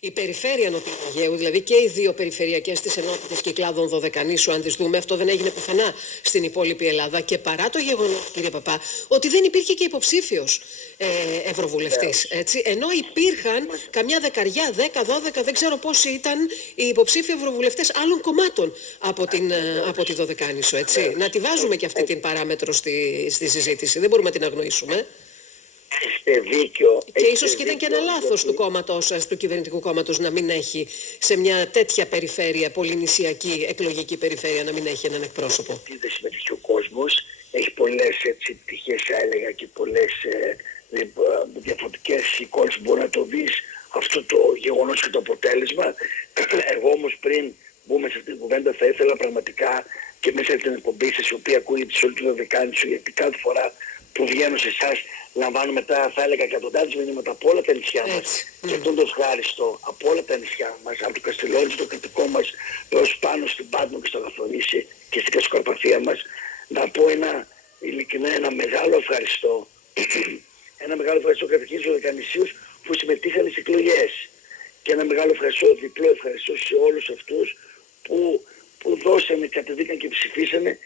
Η περιφέρεια Νοτιού Αιγαίου, δηλαδή και οι δύο περιφερειακές της ενότητες Κυκλάδων Δωδεκανήσου, αν τις δούμε, αυτό δεν έγινε πουθενά στην υπόλοιπη Ελλάδα. Και παρά το γεγονός, κύριε Παπά, ότι δεν υπήρχε και υποψήφιος ευρωβουλευτής. Έτσι, ενώ υπήρχαν καμιά δεκαριά, 10-12, δεν ξέρω πόσοι ήταν οι υποψήφοι ευρωβουλευτές άλλων κομμάτων από τη Δωδεκάνησο. Έτσι. Να τη βάζουμε και αυτή την παράμετρο στη συζήτηση. Δεν μπορούμε να την αγνοήσουμε. Έχετε δίκιο. Και ίσως και ήταν και ένα λάθος του κόμματός σας, του κυβερνητικού κόμματος, να μην έχει σε μια τέτοια περιφέρεια, πολυνησιακή εκλογική περιφέρεια, να μην έχει έναν εκπρόσωπο. Δεν συμμετέχει ο κόσμος, έχει πολλές πτυχές, θα έλεγα, και πολλές διαφορετικές εικόνες που μπορεί να το δεις αυτό το γεγονός και το αποτέλεσμα. Εγώ όμως πριν μπούμε σε αυτή την κουβέντα θα ήθελα πραγματικά και μέσα από την εκπομπή σας, η οποία ακούγεται σε όλη τη Δωδεκάνησο, γιατί κάθε φορά που βγαίνω σε εσάς λαμβάνω μετά, θα έλεγα, εκατοντάδες μηνύματα από όλα τα νησιά μας. Και αυτόν τον ευχάριστο από όλα τα νησιά μας, από το Καστελόνι, το κρατικό μας, έως πάνω στην Πάτμο και στο Λαθονήσι και στην Κασκορπαθία μας, να πω ειλικρινά ένα μεγάλο ευχαριστώ. Ένα μεγάλο ευχαριστώ καταρχήν στους Δωδεκανησίους που συμμετείχαν στις εκλογές. Και ένα μεγάλο ευχαριστώ, διπλό ευχαριστώ σε όλους αυτούς που δώσανε, κατεβήκαν και ψηφίσανε